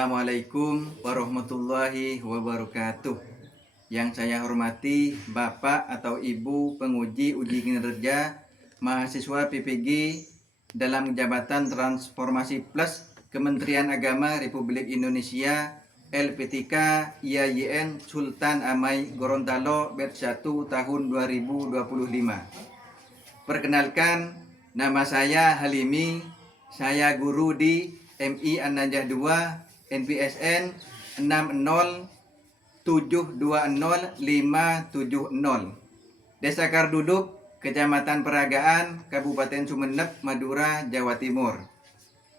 Assalamualaikum warahmatullahi wabarakatuh. Yang saya hormati Bapak atau Ibu penguji uji kinerja mahasiswa PPG dalam jabatan Transformasi Plus Kementerian Agama Republik Indonesia LPTK IAIN Sultan Amai Gorontalo batch 1 tahun 2025. Perkenalkan, nama saya Halimi, saya guru di MI An-Najah 2 NPSN 607200570, Desa Karduduk, Kecamatan Peragaan, Kabupaten Sumeneb, Madura, Jawa Timur.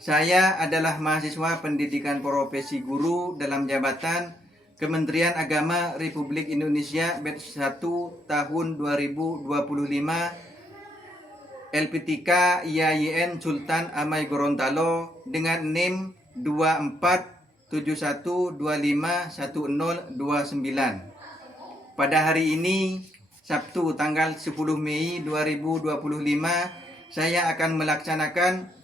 Saya adalah mahasiswa pendidikan profesi guru dalam jabatan Kementerian Agama Republik Indonesia batch 1 tahun 2025 LPTK IAIN Sultan Amai Gorontalo dengan NIM 2471251029. Pada hari ini, Sabtu tanggal 10 Mei 2025, saya akan melaksanakan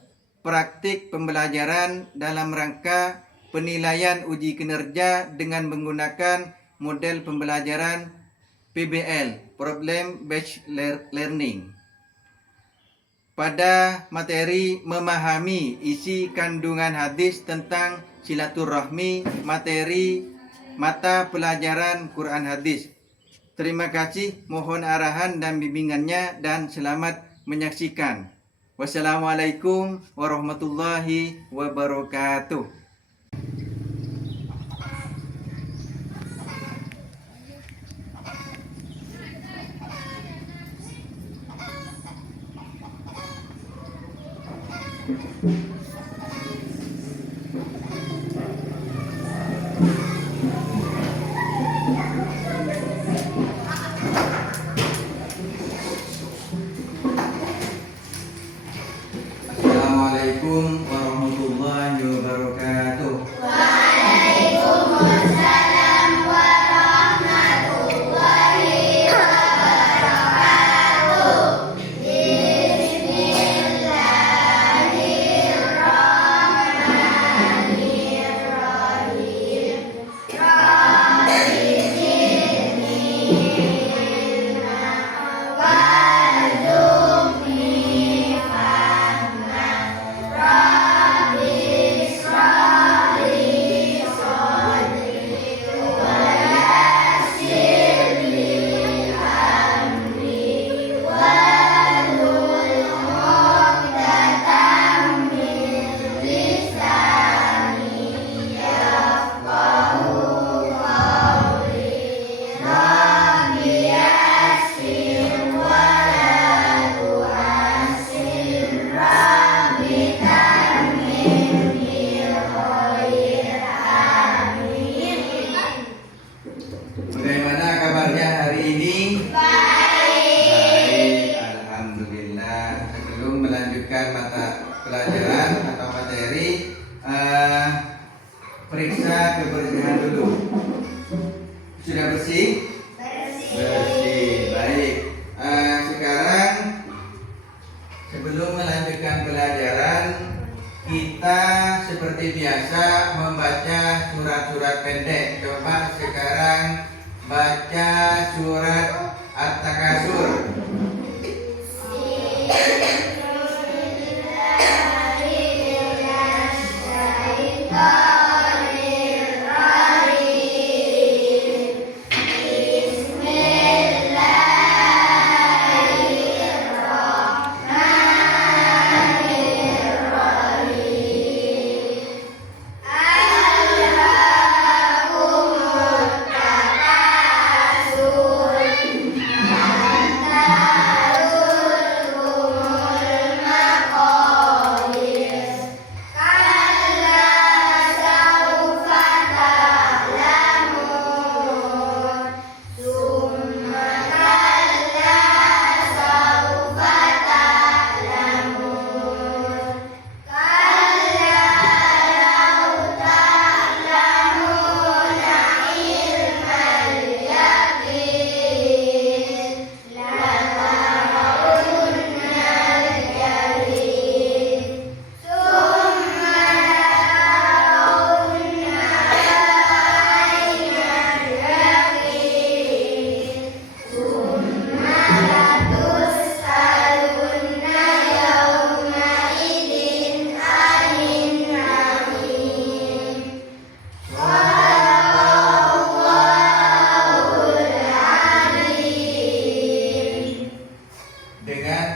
praktik pembelajaran dalam rangka penilaian uji kinerja dengan menggunakan model pembelajaran PBL, Problem Based Learning. Pada materi memahami isi kandungan hadis tentang silaturahmi, materi mata pelajaran Quran hadis. Terima kasih, mohon arahan dan bimbingannya dan selamat menyaksikan. Wassalamualaikum warahmatullahi wabarakatuh. Assalamualaikum warahmatullahi wabarakatuh. Waalaikumsalam warahmatullahi wabarakatuh. Bismillahirrahmanirrahim. Rabbi zidni warzuqni fahma. Rabbi ishrah li sadri wa yassir li amri wahlul 'uqdatam min lisani yafqahu qawli. Rabbi yassir wa la tu'assir. Rabbi tammim bil khair. Amin. Bagaimana kabarnya hari ini? Baik, alhamdulillah. Sebelum melanjutkan mata pelajaran atau materi, periksa kebersihan dulu. Sudah bersih? Bersih. Baik. Sekarang sebelum melanjutkan pelajaran, kita seperti biasa membaca surat-surat pendek. Coba sekarang baca surat At-Takasur.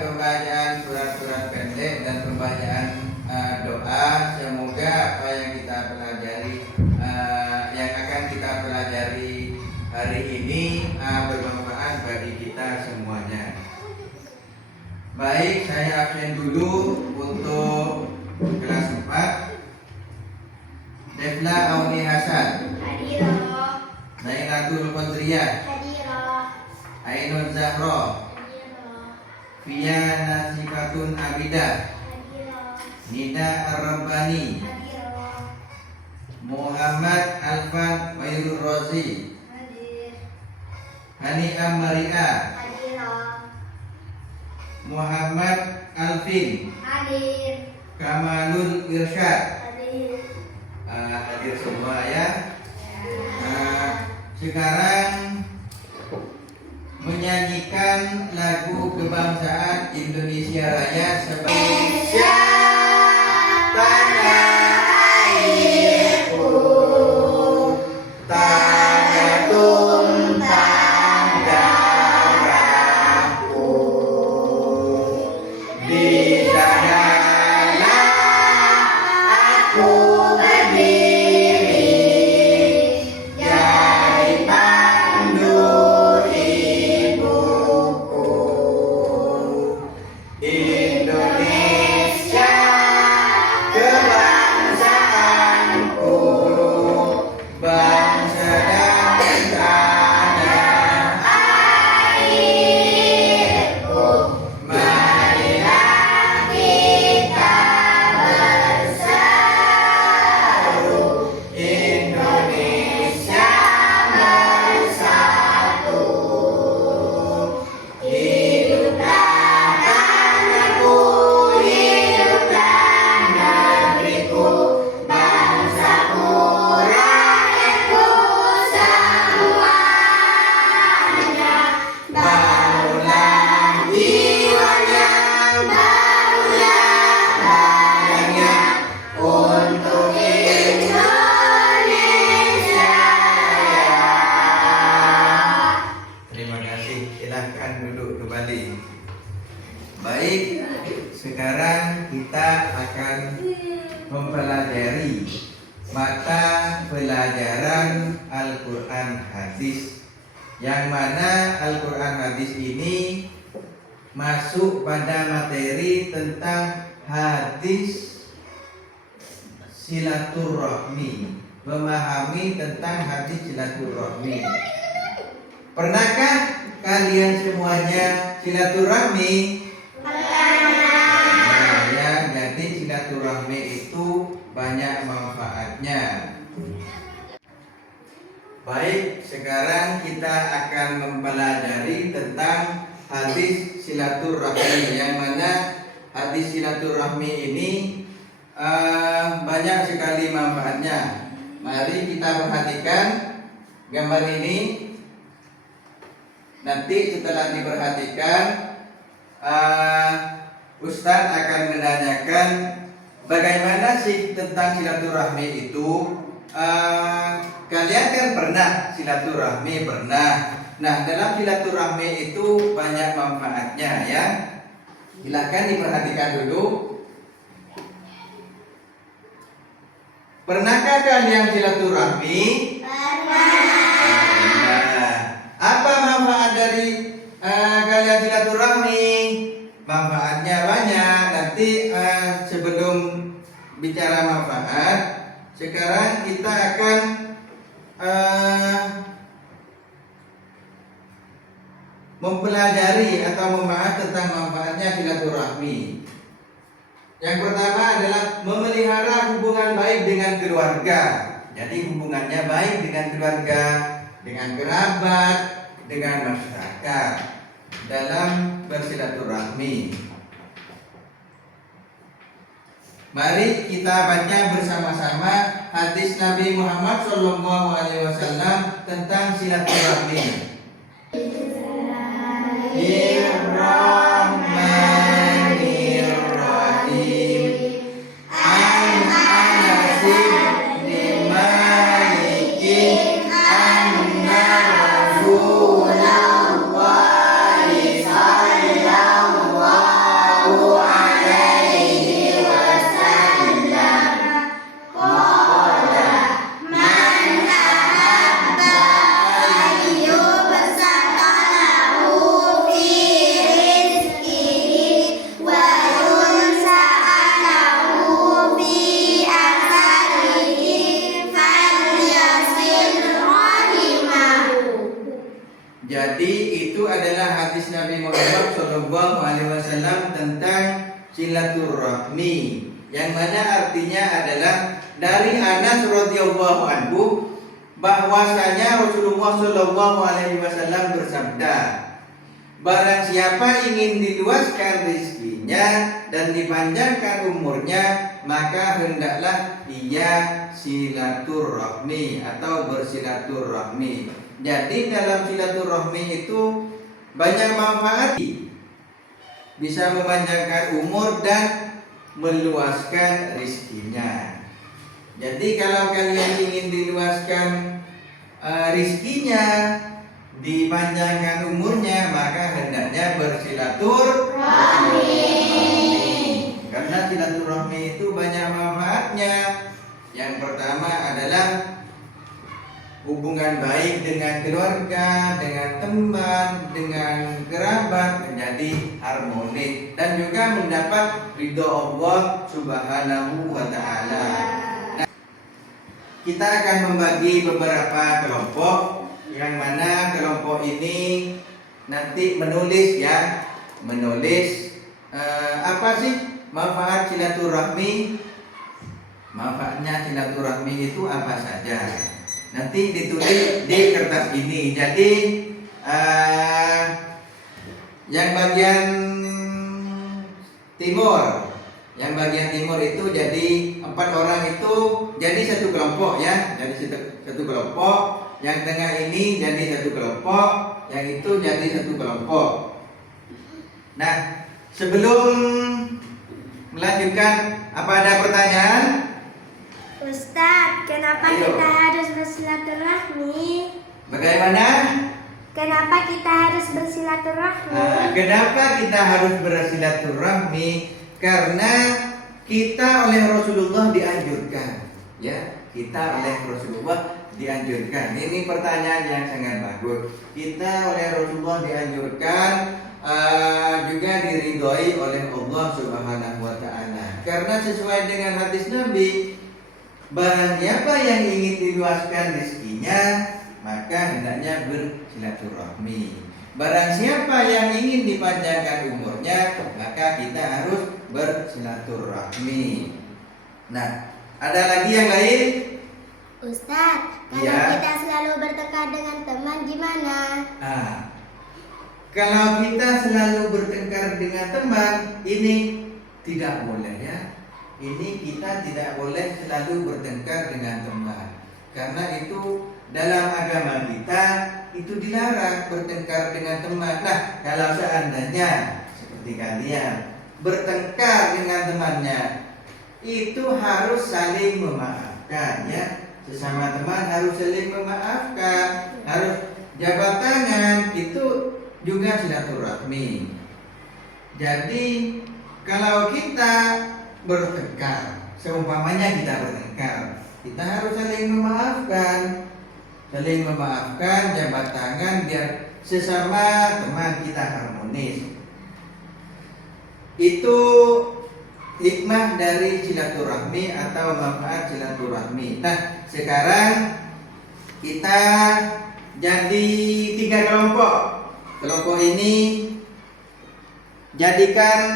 pembacaan surat-surat pendek dan pembacaan doa. Semoga apa yang kita pelajari, yang akan kita pelajari hari ini bermanfaat bagi kita semuanya. Baik, saya absen dulu untuk kelas 4. Defla Auni Hasan, Hadirah. Nailatul Qadriyah, Hadirah. Ainul Zahra, Hadirah. Fia Nasikatun Abidah, Hadirah. Nida Ar-Rabbani, Hadirah. Muhammad Alfan Mayrul Rozi, Hadir. Hani Amaria, Hadirah. Muhammad Alvin, Hadir. Kamalul Irsyad. Hadir. Hadir semua ya. Sekarang menyanyikan lagu kebangsaan Indonesia Raya sebagai tanah airku, tanah tumpah darahku, di sanalah aku berdiri jadi pandu ibuku. Indonesia kebangsaanku, bangsa dan tanah airku. Marilah kita bersatu, Indonesia bersatu. Hiduplah tanahku, hiduplah negeriku, bangsaku, rakyatku semuanya. Bangunlah jiwanya, bangunlah badannya untuk Indonesia Raya. Terima kasih, silahkan duduk kembali. Baik, sekarang kita akan mempelajari mata pelajaran Al-Quran Hadis, yang mana Al-Quran Hadis ini masuk pada materi tentang hadis silaturahmi, memahami tentang hadis silaturahmi. Pernahkah kalian semuanya silaturahmi? Nah, ya, jadi silaturahmi itu banyak manfaatnya. Baik, sekarang kita akan mempelajari tentang hadis silaturahmi, yang mana hadis silaturahmi ini banyak sekali manfaatnya. Mari kita perhatikan gambar ini. Nanti setelah diperhatikan, Ustadz akan menanyakan bagaimana sih tentang silaturahmi itu. Kalian kan pernah silaturahmi, pernah. Nah, dalam silaturahmi itu banyak manfaatnya ya. Silakan diperhatikan dulu. Pernahkah kalian silaturahmi? Pernah. Apa manfaat dari kalian silaturahmi? Manfaatnya banyak. Nanti sebelum bicara manfaat, sekarang kita akan mempelajari atau membahas tentang manfaatnya silaturahmi. Yang pertama adalah memelihara hubungan baik dengan keluarga. Jadi hubungannya baik dengan keluarga, dengan kerabat, dengan masyarakat dalam bersilaturahmi. Mari kita baca bersama-sama hadis Nabi Muhammad SAW tentang silaturahmi. Bismillahirrahmanirrahim. An Anas bin Malik anna Rasulullah sallallahu tentang silaturahmi, yang mana artinya adalah dari Anas radhiyallahu anhu bahwasanya Rasulullah Shallallahu alaihi wasallam bersabda, barang siapa ingin diluaskan rezekinya dan dipanjangkan umurnya, maka hendaklah ia silaturahmi atau bersilaturahmi. Jadi dalam silaturahmi itu banyak manfaat, bisa memanjangkan umur dan meluaskan rezekinya. Jadi kalau kalian ingin diluaskan rezekinya, dipanjangkan umurnya, maka hendaknya bersilaturahmi. Karena silaturahmi itu banyak manfaatnya. Yang pertama adalah hubungan baik dengan keluarga, dengan teman, dengan kerabat menjadi harmonis dan juga mendapat ridho Allah Subhanahu wa taala. Kita akan membagi beberapa kelompok, yang mana kelompok ini nanti menulis apa sih manfaat silaturahmi. Manfaatnya silaturahmi itu apa saja, nanti ditulis di kertas ini. Jadi yang bagian timur itu jadi 4 orang itu jadi satu kelompok ya, jadi satu kelompok. Yang tengah ini jadi satu kelompok, yang itu jadi satu kelompok. Nah, sebelum melanjutkan, apa ada pertanyaan? Ustadz, kenapa kita harus bersilaturahmi? Bagaimana? Kenapa kita harus bersilaturahmi? Kenapa kita harus bersilaturahmi? Karena kita oleh Rasulullah dianjurkan, ya. Kita oleh Rasulullah dianjurkan. Ini pertanyaan yang sangat bagus. Kita oleh Rasulullah dianjurkan, juga diridhoi oleh Allah Subhanahu wa taala. Karena sesuai dengan hadis Nabi, barang siapa yang ingin diluaskan rezekinya, maka hendaknya bersilaturahmi. Barang siapa yang ingin dipanjangkan umurnya, maka kita harus bersilaturahmi. Nah, ada lagi yang lain? Ustadz, kalau Ya. kita selalu bertengkar dengan teman gimana? Kalau kita selalu bertengkar dengan teman, ini tidak boleh ya. Ini kita tidak boleh selalu bertengkar dengan teman. Karena itu dalam agama kita itu dilarang bertengkar dengan teman. Nah, kalau seandainya seperti kalian bertengkar dengan temannya, itu harus saling memaafkan ya. Sesama teman harus saling memaafkan, harus jabat tangan, itu juga silaturahmi. Jadi kalau kita bertengkar, seumpamanya kita bertengkar, kita harus saling memaafkan, jabat tangan biar sesama teman kita harmonis. Itu hikmah dari silaturahmi atau manfaat silaturahmi. Nah, sekarang kita jadi 3 kelompok. Kelompok ini jadikan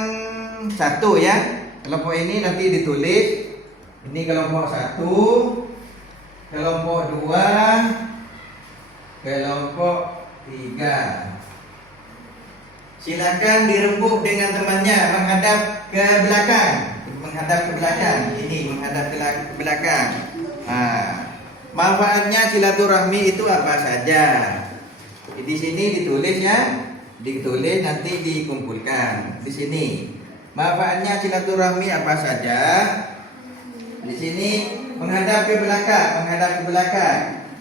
satu ya. Kelompok ini nanti ditulis. Ini kelompok 1, kelompok 2, kelompok 3. Silakan dirembuk dengan temannya menghadap ke belakang. Ini menghadap ke belakang. Manfaatnya silaturahmi itu apa saja? Di sini ditulis ya, ditulis nanti dikumpulkan. Di sini manfaatnya silaturahmi apa saja? Di sini menghadap ke belakang,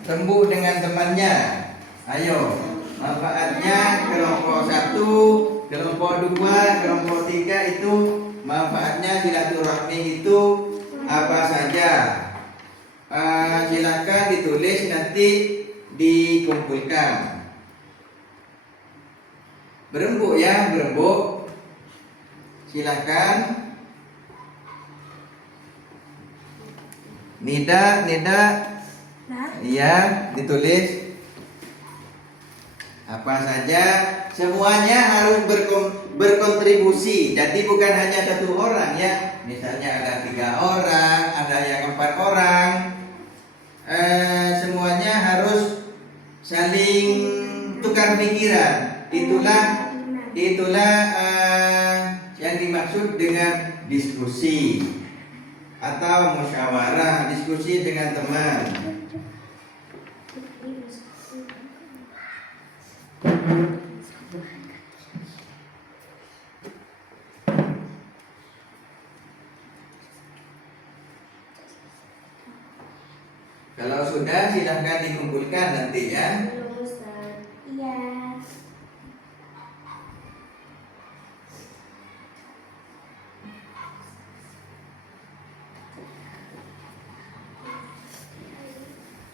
rembuk dengan temannya. Ayo, manfaatnya kelompok 1, kelompok 2, kelompok 3 itu manfaatnya silaturahmi itu apa saja? Silakan ditulis nanti dikumpulkan. Berembuk ya, berembuk. Silakan. Nida, iya, ditulis. Apa saja, semuanya harus berkontribusi. Jadi bukan hanya satu orang ya. Misalnya ada 3 orang, ada yang 4 orang. Semuanya harus saling tukar pikiran. Itulah yang dimaksud dengan diskusi atau musyawarah, diskusi dengan teman. Kalau sudah silahkan dikumpulkan nanti ya. Belum Ustaz. Iya.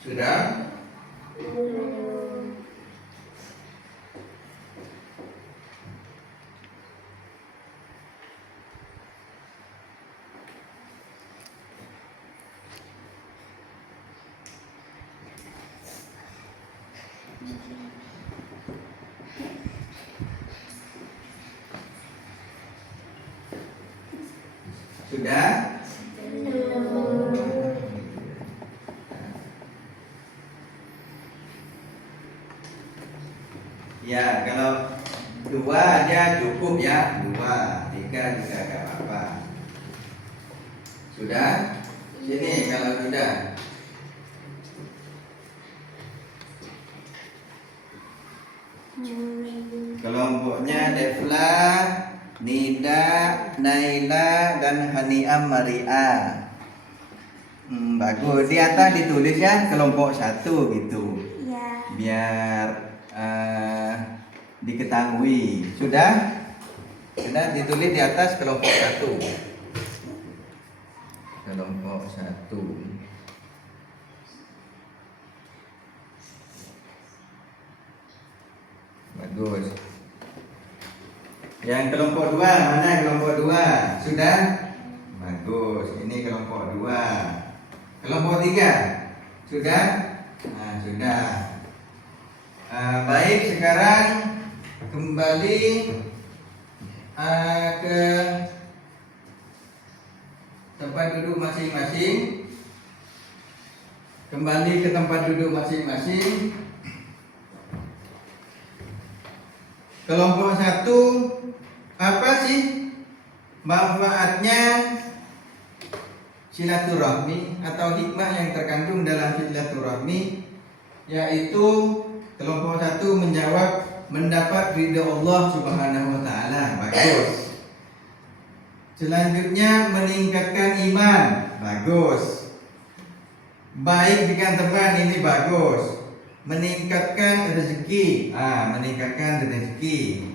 Sudah? Belum. Sudah? Ya, kalau 2 aja cukup ya, 2, 3 juga gak apa-apa. Sudah? Sini kalau sudah. Kelompoknya Defla, Nida, Naila, dan Haniam Maria. Bagus. Di atas ditulis ya kelompok 1 gitu. Iya. Biar diketahui. Sudah? Sudah ditulis di atas kelompok 1. Kelompok 1. Bagus. Yang kelompok 2, mana kelompok 2? Sudah? Bagus. Ini kelompok 2. Kelompok 3. Sudah? Nah, sudah. Baik, sekarang kembali ke tempat duduk masing-masing. Kembali ke tempat duduk masing-masing. Kelompok 1, apa sih manfaatnya silaturahmi atau hikmah yang terkandung dalam silaturahmi? Yaitu kelompok 1 menjawab mendapat ridha Allah Subhanahu wa taala. Bagus. Selanjutnya meningkatkan iman. Bagus. Baik dengan teman, ini bagus. Meningkatkan rezeki. Meningkatkan rezeki.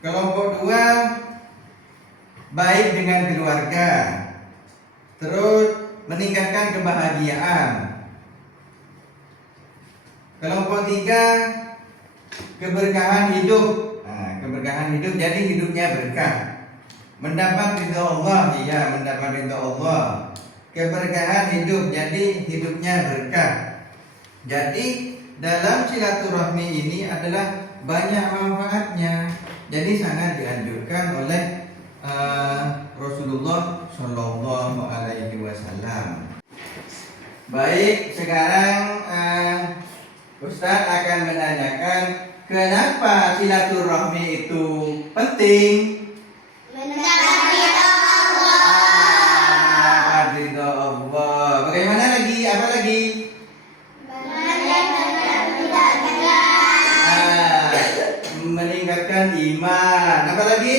Kelompok 2 baik dengan keluarga. Terus meningkatkan kebahagiaan. Kelompok 3 keberkahan hidup. Keberkahan hidup, jadi hidupnya berkah. Mendapat ridha Allah, iya mendapat ridha Allah. Keberkahan hidup, jadi hidupnya berkah. Jadi dalam silaturahmi ini adalah banyak manfaatnya. Jadi sangat dianjurkan oleh Rasulullah Shallallahu Alaihi Wasallam. Baik, sekarang Ustaz akan menanyakan kenapa silaturahmi itu penting. Mendapat ridha Allah. Mendapat ridha Allah. Bagaimana lagi? Apa lagi? Meningkatkan iman. Apa lagi?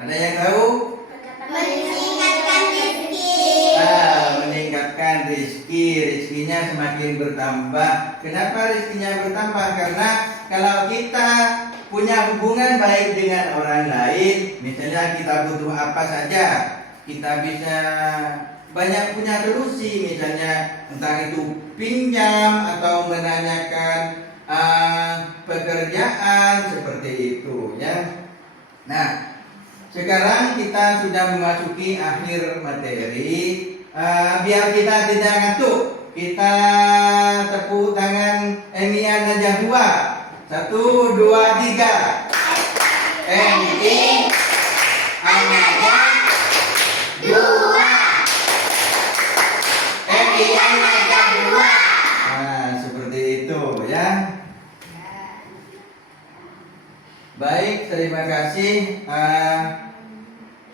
Ada yang tahu? Meningkatkan rezeki. Meningkatkan rezeki. Rezekinya semakin bertambah. Kenapa rezekinya bertambah? Karena kalau kita punya hubungan baik dengan orang lain, misalnya kita butuh apa saja, kita bisa banyak punya solusi, misalnya entah itu pinjam atau menanyakan pekerjaan seperti itu ya. Nah, sekarang kita sudah memasuki akhir materi. Biar kita tidak ngantuk, kita tepuk tangan Emian Najah 2. 1, 2, 3. MI An-Najah 2. MI An-Najah 2. Nah, seperti itu ya. Baik, terima kasih.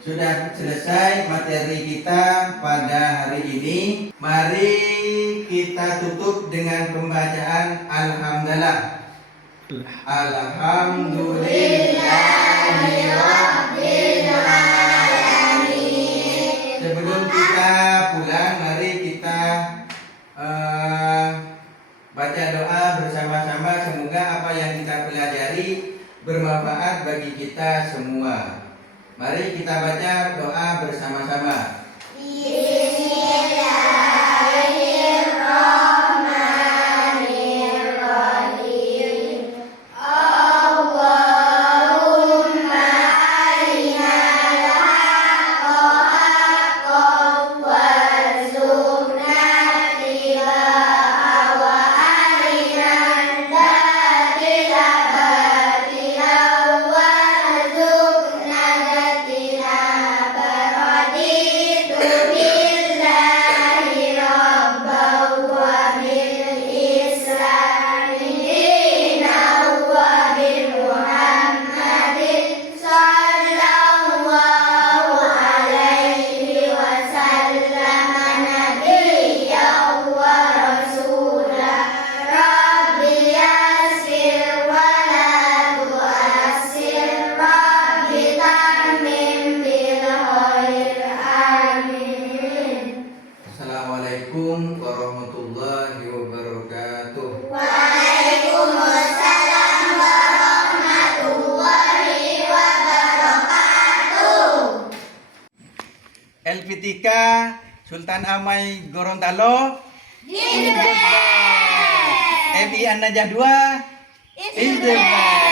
Sudah selesai materi kita pada hari ini. Mari kita tutup dengan pembacaan Alhamdulillah. Alhamdulillahirrabbilalamin. Sebelum kita pulang, mari kita baca doa bersama-sama. Semoga apa yang kita pelajari bermanfaat bagi kita semua. Mari kita baca doa bersama-sama. Bismillahirrahmanirrahim. Allahumma arinal haqqa haqqan warzuqna ittiba'ahu wa arinal batila batilan warzuqna ijtinaba. Raditu billahi rabban wa bil islami dinan wa bi Muhammadin sallallahu alaihi wasallam nabiyyan wa rasulah. Rabbi yassir wa la tu'assir, Rabbi tammim bil khair. Amin. Assalamualaikum warahmatullahi wabarakatuh. Waalaikumsalam warahmatullahi wabarakatuh. Elpitika Sultan Amai Gorontalo. MI An-Najah 2.